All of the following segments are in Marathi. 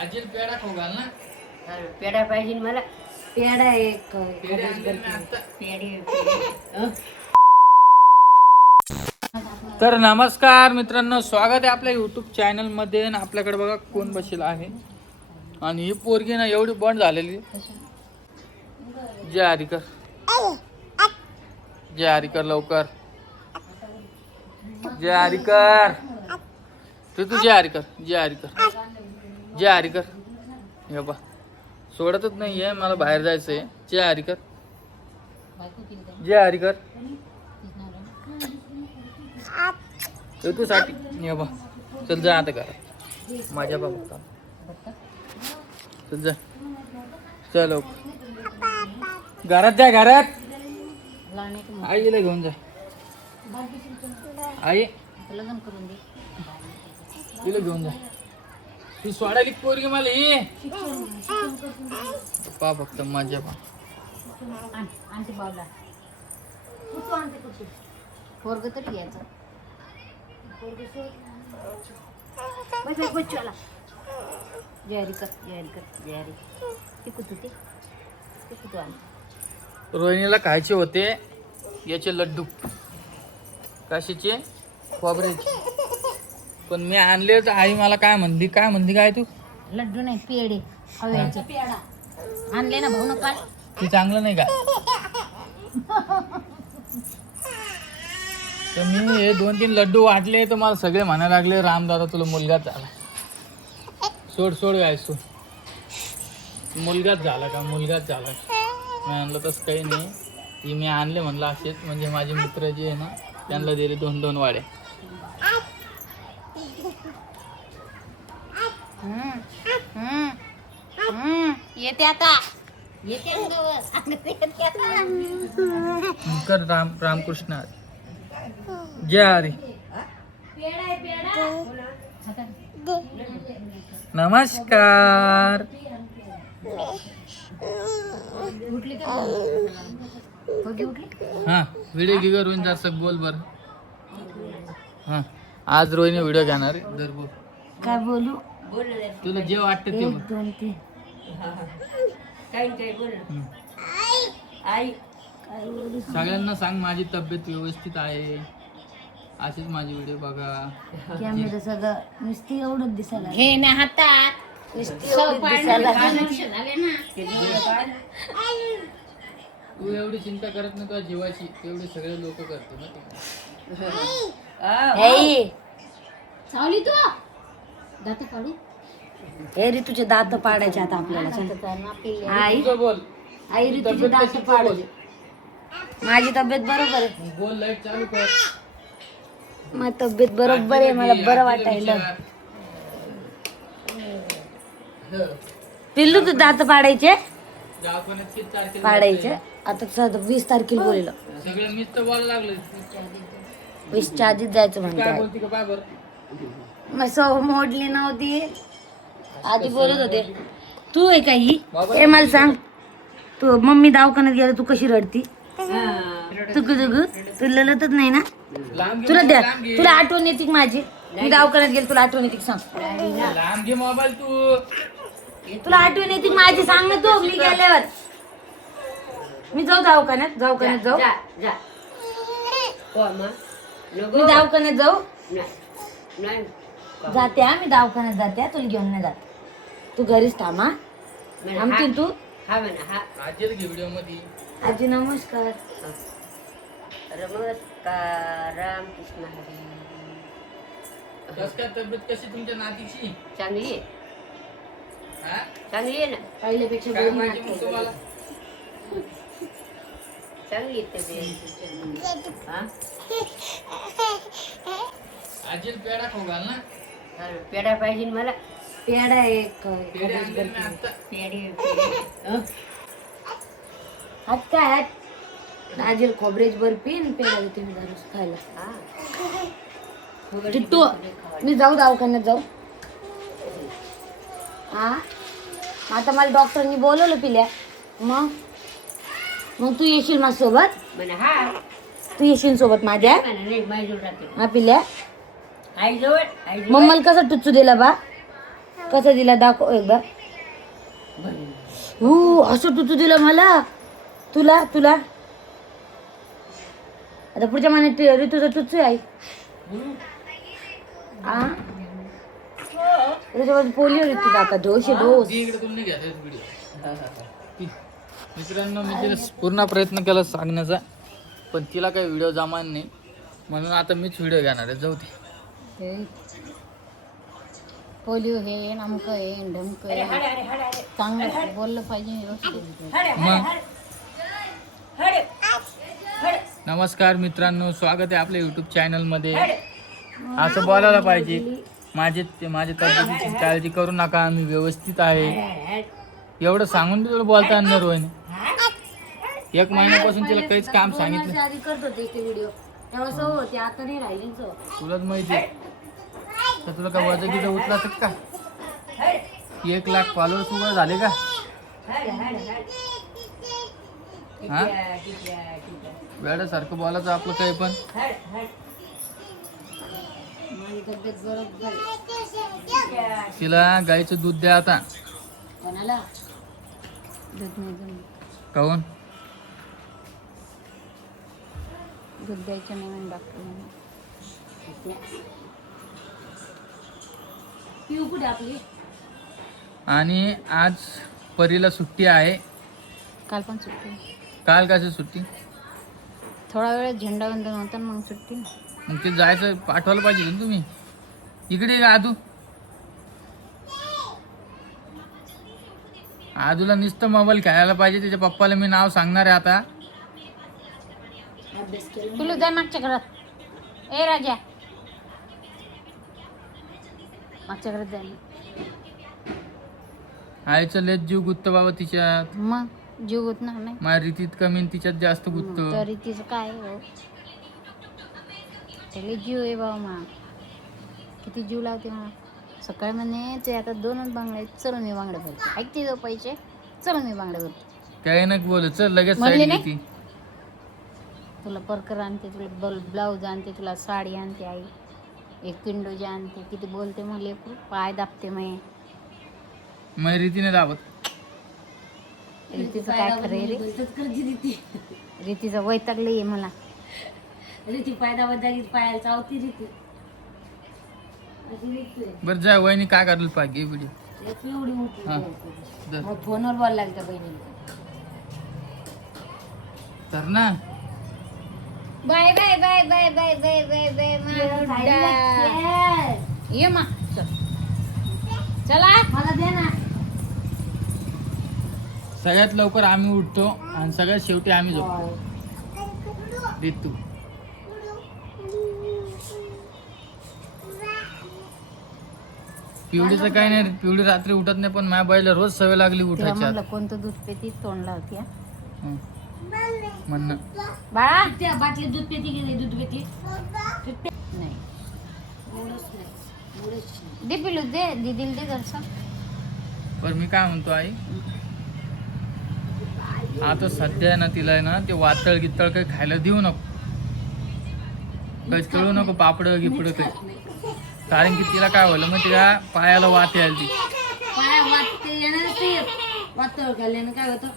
आजी पेढा खाऊ घाल ना. पेढा पाहिजे मला. पेढा एक पेढे आणले मी आता. तर नमस्कार मित्रांनो, स्वागत आहे आपल्या युट्यूब चॅनलमध्ये. आणि आपल्याकडे बघा कोण बसेल आहे. आणि ही पोरगी ना एवढी बंद झालेली. जय हरिकर, जय हरिकर, लवकर जय हरिकर. तू जय हरिकर, जय हरिकर, जय हरिकर. हे बा सोडतच नाहीये, मला बाहेर जायचंय. जय हरिकर, जय हरिकर. तू साठी ये बा. चल जा आता घरात, माझ्या बाबा. चल जा, चल घरात जा, घरात. आईला घेऊन जा. आई लग्न करून दे. तिला घेऊन जा. ती सोडायली पोरगी मला ये. पा फक्त माझ्या पा. आणते बाबला. कुठं आणते कुठे? पोरग तरी यायचं. बच्चाला जय हरिकर, जय हरिकर, जय हरि. ते कुठं ते कुठं आण. रोहिणीला खायचे होते याचे लड्डू. कशाचे? खोबऱ्याचे. पण मी आणले तर आई मला काय म्हणली काय तू? लड्डू नाही, पेढे हव्याचे. पेढा आणले ना भाऊ ना काल. ते चांगलं नाही का? तर मी हे 2-3 लड्डू वाटले तर मला सगळे म्हणायला लागले, राम दादा तुला मुलगाच झाला. सोड काय सोड. मुलगाच झाला का? मुलगाच झाला. मी आणलं तसं काही नाही. ही मी आणले म्हणलं असेच, म्हणजे माझे मित्र जे आहे ना त्यांना दिले 2-2 वाड्या. येते आता. कर रामकृष्ण हरी. जय हरी. नमस्कार. हा व्हिडिओ घे रोहिणी, जास्त बोल बर. हा आज रोहिणी व्हिडिओ घेणार आहे. दर बोल. काय बोलू? तुला जे वाटतं ते 1 बोल. 2 3 काही बोल. आई सगळ्यांना सांग माझी तब्येत व्यवस्थित आहे. अशीच माझी व्हिडिओ बघा. कॅमेरा सगळं नुसती एवढंच दिसायला. हे ना हातात नुसती एवढंच दिसायला. झाले ना. तू एवढी चिंता करत नाही तुझ्या जीवाची, तेवढे सगळे लोक करते ना. हे सावली तू दात काढू. हे रे तुझे दात पाडायचे आता आपल्याला. आई तुझं बोल. आई रे तुझे तब्येत दात कशी बोल. पाडायचे. माझी तब्येत बरोबर आहे. बोल, लाईट चालू कर. माझी तब्येत बरोबर आहे. मला बरं वाटायला. पिल्लू तू दात पाडायचे पाडायचे. आता 20 तारखेला बोललो. सगळे मीच तर बोलायला लागले. 20च्या आधीच जायचं काय म्हणते. बोलती का पाय बरं. मग सव मोडली नव्हती. आधी बोलत होते. तू आहे का ही? हे मला सांग. तू मम्मी दवाखान्यात गेला तू कशी रडती? तुला ललतच नाही ना? लांब घे, तुला द्या. लांब घे. तुला आठवण येते का माझी? मी दवाखान्यात गेली तुला आठवण येते का सांग? लांब घे मोबाईल तू. तुला आठवण येते का माझी? सांग ना तू. मी गेल्यावर मी जाऊ दवाखान्यात जाऊ. मी दवाखान्यात जाऊ जाते. मी दवाखान्यात जाते. तुला घेऊन नाही जात. तू घरीच थांब. थांबतील तू. आजीला घे व्हिडिओ मध्ये. आजी नमस्कार. नमस्कार. रामकृष्ण हरी. कस काय तब्येत कशी तुमच्या नातीची? चांगली आहे. हा? चांगली आहे ना. पहिल्यापेक्षा काय बरी पाहिजे नाटकं मग तुम्हाला? चांगली आहे तब्येत. आजीला पेढा खाऊ घाल ना. पेढा पाहिजे मला. पेढा एक पेढे आणले मी आता. पेढे हात काय हात आजीला खोबरेच बर्फी आणि पेढा देते मी दररोज खायला. टिट्टू मी जाऊ दवाखान्यात जाऊ. हा आता मला डॉक्टरनी बोलवलं पिल्या. मग तू येशील माझ्यासोबत? म्हणे हा. तू येशील सोबत माझ्या? नाही माझ्याजवळ राहते. हा पिल्या आईजवळ. मम्माला कसं टुच्चू दिला बा? कसं दिला दाखव एकदा. असं टुतू दिलं मला. तुला तुला आता पुढच्या महिन्यात ऋतूचा टुचू आहे. पोलिओ ऋतू आता डोस. मित्रांनो मी तिला पूर्ण प्रयत्न केला सांगण्याचा, पण तिला काही व्हिडिओ जमान नाही, म्हणून आता मीच व्हिडिओ घेणार आहे. जाऊ दे. पोलिओ हे नामकं आहे ढमकं आहे, चांगलं बोललं पाहिजे व्यवस्थित. मग नमस्कार मित्रांनो, स्वागत आहे आपल्या यूट्यूब चॅनलमध्ये. असं बोलायला पाहिजे. माझे तब्येतीची काळजी करू नका, मी व्यवस्थित आहे एवढं सांगून तुला बोलता येणार रोहिणी. 1 महिन्यापासून तिला काहीच काम सांगितलं. आधी करत होते ते व्हिडिओ तेव्हा सवय होती, आता नाही राहिली सवय. तुलाच माहिती आहे. तर तुला काय वजन किती उचला का? 1 लाख फॉलोअर्स उभं झाले का? हा वेड्यासारखं बोलायचं आपलं काही पण. माझी तब्येत बरोबर. तिला गाईचं दूध द्या आता. कोणाला दूध नाही जमत. काहून? दूध द्यायचं नाही म्हणून डॉक्टर म्हणे. पिऊ कुठे आपली? आणि आज परीला सुट्टी आहे. काल पण सुट्टी. काल कशी सुट्टी? थोडा वेळ झेंडावंदन होतं मग सुट्टी. मग ते जायचं पाठवायला पाहिजे ना तुम्ही. इकडे का आदू? आदूला नुसतं मोबाईल खेळायला पाहिजे. त्याच्या पप्पाला मी नाव सांगणार आहे आता. पिलू जाय मागच्या घरात. ए राजा मागच्या घरात जाय. आईचं लेच जीव गुत्त बाबा तिच्यात. मग जीव गुतणार नाही. माझ्या रीतीत कमी तिच्यात जास्त गुत्त. तरी तिचं काय हो, त्याला जीव आहे बाबा. मा किती जीव लावते मा. सकाळी म्हणे ते आता 2च बांगडे आहेत, चल मी बांगडे भरते. ऐकते जो पैसे, चल मी बांगडे भरते. काही नक बोल, चल लगेच म्हणली साईड नाही? घेती. तुला परकर आणते, तुला ब्लाऊज आणते, तुला साडी आणते आई, एक पिंडोजी आणते. किती बोलते मग लेकरू. पाय दाबते मग. मग रीतीने दाबत. रीतीचं काय खरं आहे रे. रीतीचा वैतागलं आहे मला. रीती पायदा पायाला चावती रीती. बरं जा वहिनी काय करायला पाहिजे व्हिडिओ. एवढी मोठी हा. धर. मग फोनवर बोलायला लागतं बहिणीला. तर ना bye bye bye bye bye bye bye bye ये मा चला. मला दे ना. सगळ्यात लवकर आम्ही उठतो आणि सगळ्यात शेवटी आम्ही झोपतो. ऋतू पिवळीचं काही नाही. पिवळी रात्री उठत नाही, पण माझ्या बाईला रोज सवय लागली तिला उठायची. म्हणलं कोणतं दूध पेती तोंडला होती हा. म्हणणं बाळा त्या बाटली दूध पेती गेली. दूध पेती नाही एवढंच नाही. एवढंच नाही. दे पिलू दे दीदीला दे जरसा. पण मी काय म्हणतो आई, आता सध्या आहे ना तिला आहे ना ते वातळ गितळ काही खायला देऊ नको. काही तळू नको पापड गिपड काही. कारण की तिला काय व्हायला मग तिला पायाला वात यायला ती. पाया वाटते येणारच ते. वातळ खाल्ल्यानं काय होतं,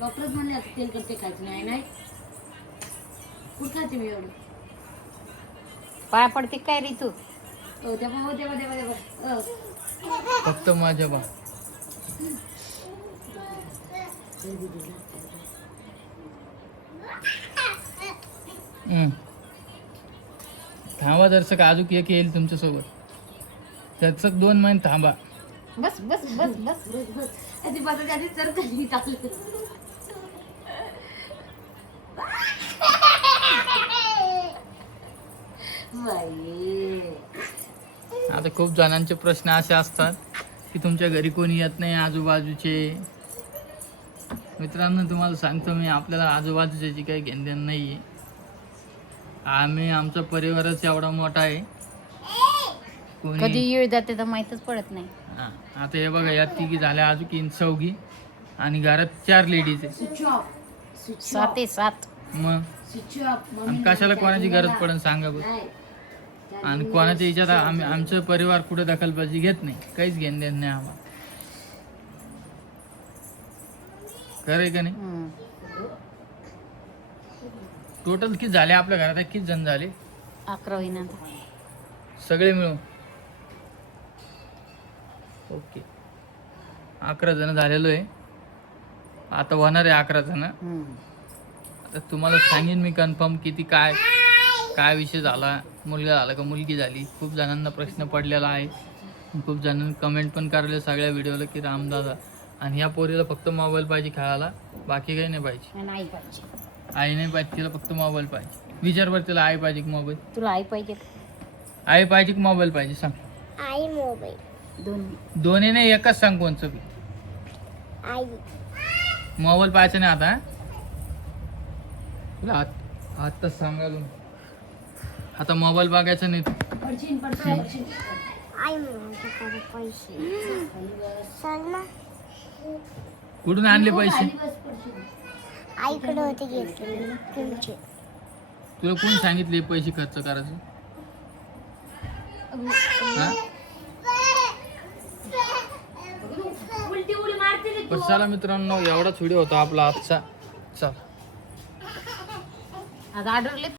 डॉक्टरच म्हणले आता तेल करते खायचं नाही. नाही कुठं खाते मी एवढं. पाया पडते काय ऋतू. हो तेव्हा हो तेव्हा तेव्हा तेव्हा फक्त माझ्या बा. थांबा दर्शक, अजून एक येईल तुमच्या सोबत. दर्शक 2 महिने थांबा. बस बस बस बस बस बस आधी बघा आधी चर खाली टाकलं. आता खूप जणांचे प्रश्न असे असतात की तुमच्या घरी कोणी येत नाही आजूबाजूचे. मित्रांनो तुम्हाला सांगतो मी, आपल्याला आजूबाजूची काही घेणदेण नाही आहे. आम्ही आमचा परिवारच एवढा मोठा आहे. कधी कोणी येळ जाते तर माहीतच पडत नाही. हा, आता हे बघा या 3 झाल्या, अजून 4 आणि घरात 4 लेडीज आहे. स्विच ऑफ 7 स्विच मग स्विच ऑफ आणि कशाला कोणाची गरज पडेल सांगा बरं. नाही आणि कोणाच्या याच्यात आमचं परिवार कुठे दखलबाजी घेत नाही, काहीच घेणं देणं नाही आम्हाला. खरं आहे का नाही? हम्म. टोटल किती झाले आपल्या घरात? किती जण झाले 11 होईना सगळे मिळून? ओके, 11 जण झालेलो आहे. आता होणार आहे 11 जण. आता तुम्हाला सांगेन मी कन्फर्म किती काय काय विषय झाला, मुलगा झाला का मुलगी झाली. खूप जणांना प्रश्न पडलेला आहे, खूप जणांनी कमेंट पण करले सगळ्या व्हिडिओला की रामदादा आणि ह्या पोरीला फक्त मोबाईल पाहिजे खेळायला, बाकी काही नाही पाहिजे. नाही पाहिजे. आई नाही पाहिजे तिला, फक्त मोबाईल पाहिजे. विचार बरं तिला आई पाहिजे की मोबाईल? तुला आई पाहिजे? आई पाहिजे की मोबाईल पाहिजे सांग? आई मोबाईल. दोन्ही नाही, एकच सांग कोणचं बी. आई. मोबाईल पाहायचा नाही आता? तुला आत्ताच सांगायला आता मोबाईल बघायचा नाही. कुठून आणले पैसे? आईकडे होते घेतले तुमचे. तुला कोण सांगितले पैसे खर्च करायचं? हा? पण चला मित्रांनो, एवढाच व्हिडिओ होता आपला आजचा. चला आता ऑर्डर